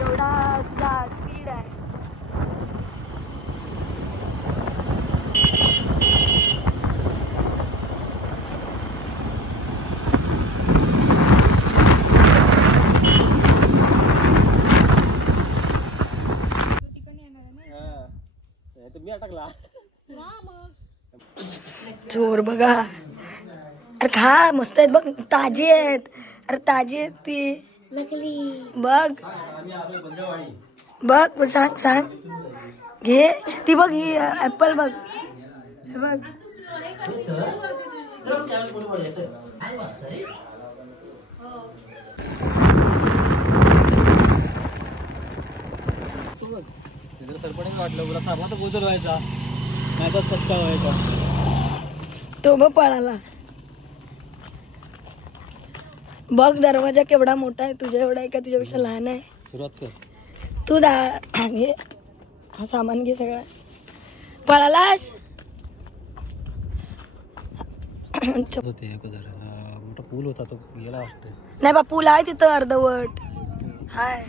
एवढा तुझा स्पीड आहे. चोर बघा. अरे खा, मस्त आहेत बघ, ताजी आहेत. अरे ताजी आहेत ती. बघ बघ, सांग सांग. घे ती बघ, ही ऍपल बघ. हे बघ. तो बघ पळाला. बघ दरवाजा केवढा मोठा आहे. तुझ्या एवढा आहे का तुझ्यापेक्षा लहान आहे? सुरुवात कर तू. घे हा सामान, घे सगळं. पळालास. मोठा पूल होता तो गेला वाटतं. नाही बा, पूल आहे तिथं अर्धवट हाय.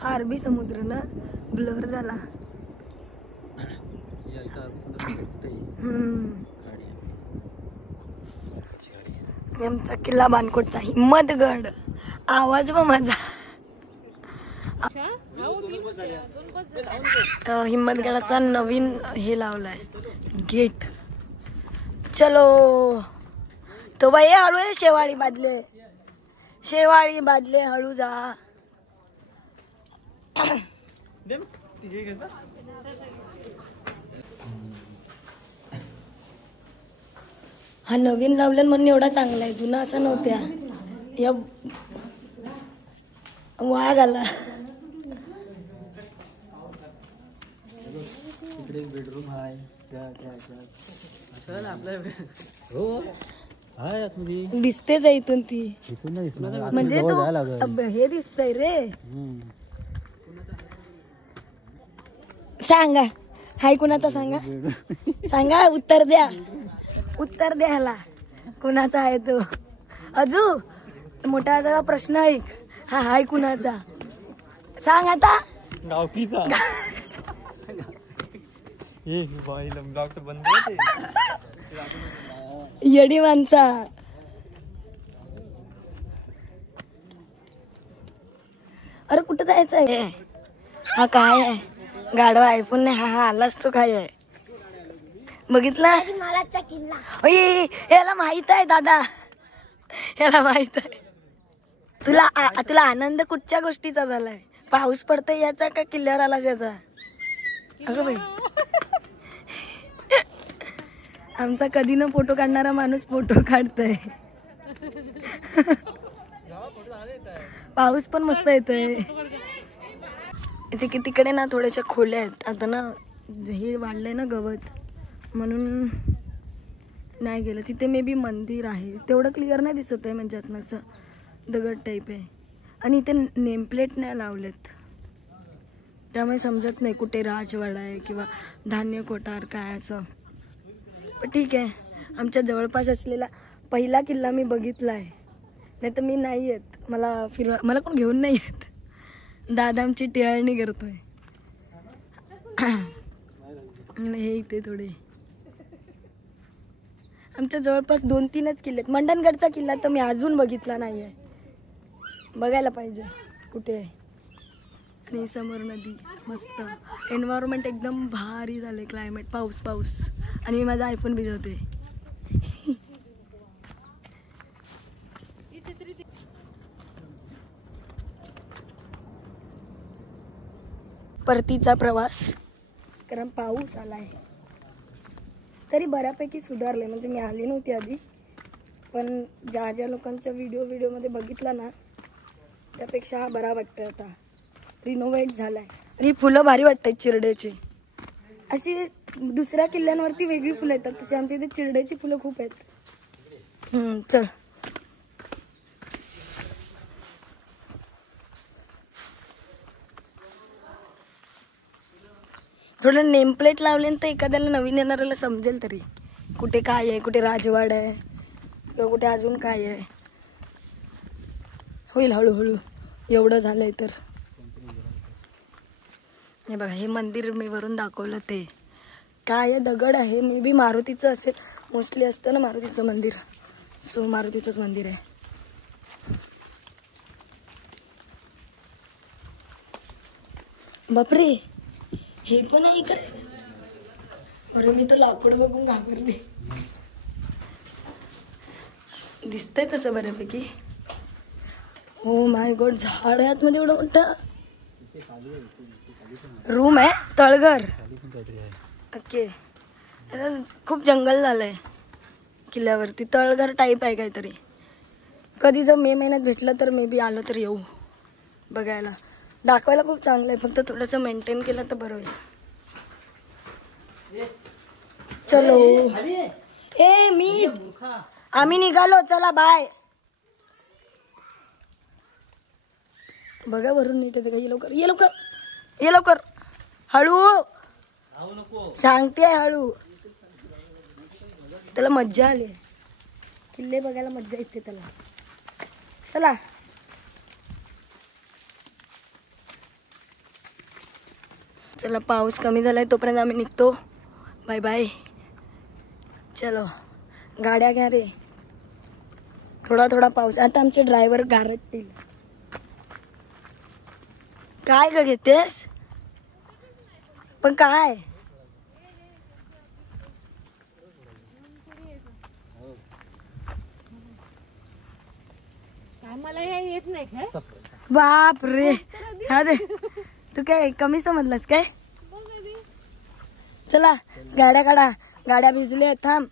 हा अरबी समुद्र ना, ब्लर झाला. आमचा किल्ला बानकोटचा हिम्मतगड. आवाज व माझा. हिम्मतगडाचा नवीन हे लावलाय गेट. चलो तो बाई हळू आहे. शेवाळी बादले, शेवाळी बादले, हळू जा. हा नवीन लावलं म्हणून एवढा चांगला आहे. जुना असा नव्हत्या. या वाघ आला. इकडे एक बेडरूम आहे. हो हाय आतमध्ये दिसतेच आहे इथून ती. इथून नाही दिसणार. म्हणजे तो हे दिसतंय रे. सांगा हाय कुणाचा, सांगा सांगा, उत्तर द्या. उत्तर द्या ह्याला, कुणाचा आहे तो. अजू मोठा प्रश्न ऐक. हा हाय कुणाचा सांग आता. गावकीचा. हे बाईला ब्लॉग तर बंद होते. येडी माणसा. अरे कुठं जायचंय? हा काय आहे? गाडवा आयफोन नाही. हा आलाच तो काय आहे बघितला? याला माहित आहे दादा, याला माहित आहे. तुला आनंद कुठच्या गोष्टीचा झालाय? पाऊस पडतोय याचा का किल्ल्यावर आलास याचा? अगं बाई, आमचा कधी न फोटो काढणारा माणूस फोटो काढतोय. पाऊस पण मस्त येतोय. तिकडे ना थोड्याशा खोल्या आहेत. आता ना हे वाढलंय ना गवत, म्हणून नाही गेलं. तिथे मे बी मंदिर आहे. तेवढं क्लिअर नाही दिसत आहे, म्हणजे आतनं असं दगड टाईप आहे. आणि इथे नेमप्लेट नाही लावलेत, त्यामुळे समजत नाही कुठे राजवाडा आहे किंवा धान्य कोठार काय असं. पण ठीक आहे, आमच्या जवळपास असलेला पहिला किल्ला मी बघितला आहे. नाही तर मी नाही येत. मला कोण घेऊन नाही येत. दादा आमची टिळणी करतोय. हे इथे थोडे आमच्या जवळपास 2-3च किल्ले आहेत. मंडणगडचा किल्ला तर मी अजून बघितला नाही आहे. बघायला पाहिजे कुठे आहे. आणि समोर नदी, मस्त एन्व्हायरमेंट एकदम भारी झाले. क्लायमेट, पाऊस आणि मी माझा आयफोन भिजवते. परतीचा प्रवास, कारण पाऊस आलाय. तरी बऱ्यापैकी सुधारले. म्हणजे मी आली नव्हती आधी, पण ज्या लोकांच्या व्हिडिओमध्ये बघितला ना, त्यापेक्षा हा बरा वाटतोय. आता रिनोव्हेट झालाय. ही फुलं भारी वाटतात चिरड्याची. अशी दुसऱ्या किल्ल्यांवरती वेगळी फुलं येतात, तशी आमच्या इथे चिरड्याची फुलं खूप आहेत. चल थोडं नेमप्लेट लावले तर एखाद्याला नवीन येणाऱ्याला समजेल तरी. कुठे काय आहे, कुठे राजवाडा आहे किंवा कुठे अजून काय आहे. होईल हळूहळू, एवढं झालंय तर. हे बघा, हे मंदिर मी वरून दाखवलं ते काय आहे, दगड आहे. मे बी मारुतीचं असेल, मोस्टली असतं ना मारुतीचं मंदिर. सो मारुतीचंच मंदिर आहे. बापरे, हे पण आहे इकडे. अरे मी तर लाकूड बघून घाबरले. दिसतंय तसं बऱ्यापैकी. हो माय गॉड, झाड आहे आतमध्ये एवढं मोठं. रूम आहे, तळघर. ओके, खूप जंगल झालंय किल्ल्यावरती. तळघर टाईप आहे काहीतरी. कधी जर मे महिन्यात भेटलं तर मे बी आलो तर येऊ बघायला. दाखवायला खूप चांगलं आहे, फक्त थोडंसं मेंटेन केलं तर बरं होईल. चलो ए मी आम्ही निघालो, चला बाय. बघा वरून नीट येते का. ये लवकर, ये लवकर, ये लवकर. हळू सांगते, हळू. त्याला मज्जा आली, किल्ले बघायला मज्जा येते त्याला. चला चला, पाऊस कमी झालाय तोपर्यंत आम्ही निघतो. Bye bye. चलो गाड्या घ्या रे. थोडा थोडा पाऊस. आता आमचे ड्रायव्हर गारटतील. काय ग घेतेस पण काय. मला येत नाही काय. बाप रे, अरे तू काय कमी समजलास काय. चला गाड्या काढा, गाड्या भिजले. थांब.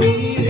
Hey